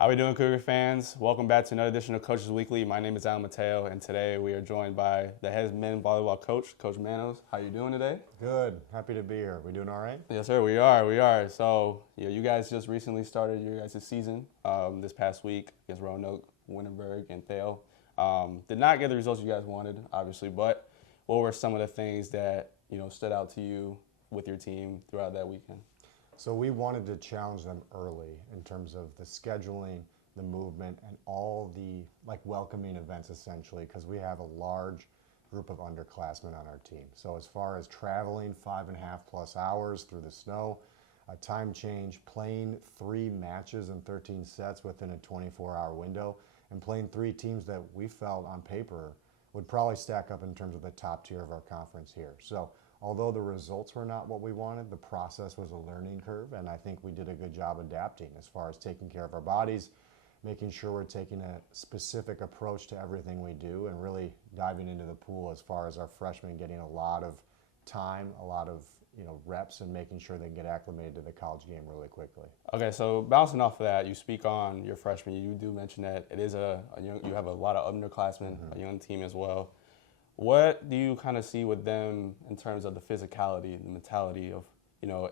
How we doing, Cougar fans? Welcome back to another edition of Coaches Weekly. My name is Mateo, and today we are joined by the head men's volleyball coach, Coach Manos. How you doing today? Good. Happy to be here. We doing all right? Yes, sir. We are. So, you guys just recently started your guys' season this past week against Roanoke, Winterberg, and Theo. Did not get the results you guys wanted, obviously, but what were some of the things that stood out to you with your team throughout that weekend? So we wanted to challenge them early in terms of the scheduling, the movement, and all the welcoming events essentially, because we have a large group of underclassmen on our team. So as far as traveling 5.5+ hours through the snow, a time change, playing 3 matches and 13 sets within a 24-hour window, and playing 3 teams that we felt on paper would probably stack up in terms of the top tier of our conference here. So although the results were not what we wanted, the process was a learning curve, and I think we did a good job adapting as far as taking care of our bodies, making sure we're taking a specific approach to everything we do, and really diving into the pool as far as our freshmen getting a lot of time, a lot of reps, and making sure they can get acclimated to the college game really quickly. Okay, so bouncing off of that, you speak on your freshmen. You do mention that it is you have a lot of underclassmen, a young team as well. What do you kind of see with them in terms of the physicality, the mentality of,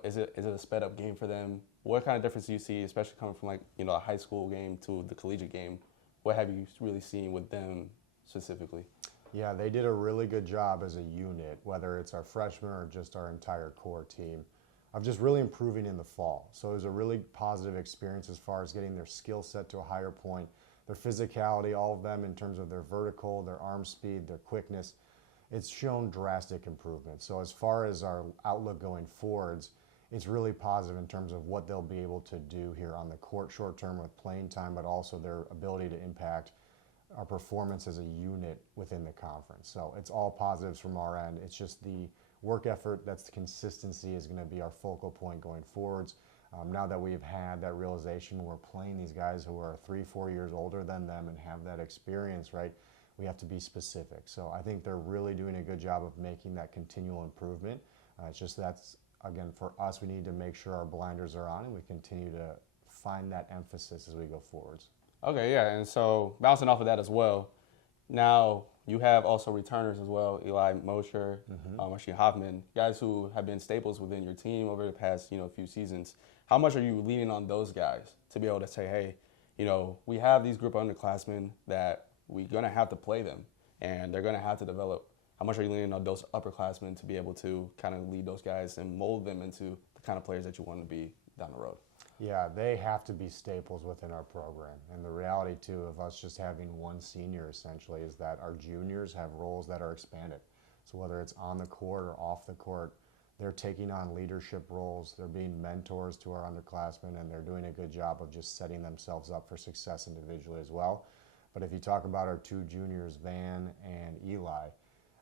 is it a sped up game for them? What kind of difference do you see, especially coming from a high school game to the collegiate game? What have you really seen with them specifically? Yeah, they did a really good job as a unit, whether it's our freshmen or just our entire core team, of just really improving in the fall. So it was a really positive experience as far as getting their skill set to a higher point, their physicality, all of them in terms of their vertical, their arm speed, their quickness. It's shown drastic improvement. So as far as our outlook going forwards, it's really positive in terms of what they'll be able to do here on the court short term with playing time, but also their ability to impact our performance as a unit within the conference. So it's all positives from our end. It's just the work effort, that's the consistency is going to be our focal point going forwards. Now that we've had that realization, we're playing these guys who are 3-4 years older than them and have that experience, right? We have to be specific. So I think they're really doing a good job of making that continual improvement. It's just that's, again, for us, we need to make sure our blinders are on and we continue to find that emphasis as we go forwards. Okay, yeah, and so bouncing off of that as well, now you have also returners as well, Eli Mosher, Marcin Hoffman, guys who have been staples within your team over the past few seasons. How much are you leaning on those guys to be able to say, hey, we have these group of underclassmen that we're going to have to play them and they're going to have to develop? How much are you leaning on those upperclassmen to be able to kind of lead those guys and mold them into the kind of players that you want to be down the road? Yeah, they have to be staples within our program. And the reality, too, of us just having one senior, essentially, is that our juniors have roles that are expanded. So whether it's on the court or off the court, they're taking on leadership roles. They're being mentors to our underclassmen, and they're doing a good job of just setting themselves up for success individually as well. But if you talk about our 2 juniors, Van and Eli,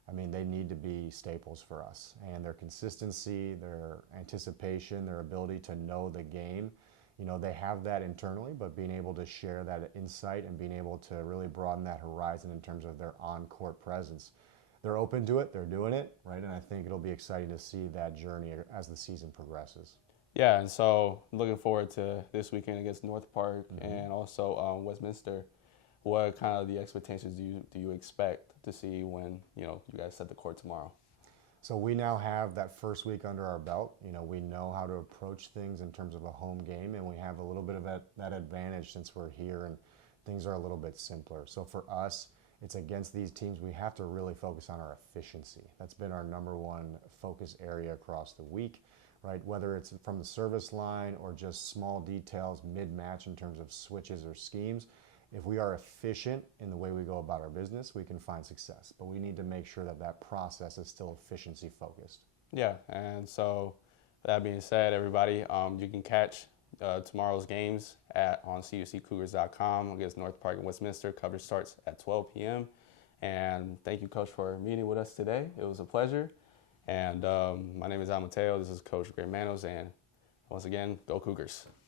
I mean, they need to be staples for us. And their consistency, their anticipation, their ability to know the game, they have that internally, but being able to share that insight and being able to really broaden that horizon in terms of their on-court presence. They're open to it, they're doing it, right? And I think it'll be exciting to see that journey as the season progresses. Yeah, and so looking forward to this weekend against North Park and also Westminster. What kind of the expectations do you expect to see when you guys set the court tomorrow? So we now have that first week under our belt. We know how to approach things in terms of a home game, and we have a little bit of that advantage since we're here and things are a little bit simpler. So for us, it's against these teams, we have to really focus on our efficiency. That's been our number one focus area across the week, right? Whether it's from the service line or just small details mid-match in terms of switches or schemes. If we are efficient in the way we go about our business, we can find success. But we need to make sure that process is still efficiency focused. Yeah, and so that being said, everybody, you can catch tomorrow's games on CUCCougars.com against North Park and Westminster. Coverage starts at 12 p.m. And thank you, Coach, for meeting with us today. It was a pleasure. And my name is Mateo. This is Coach Greg Manos. And once again, go Cougars.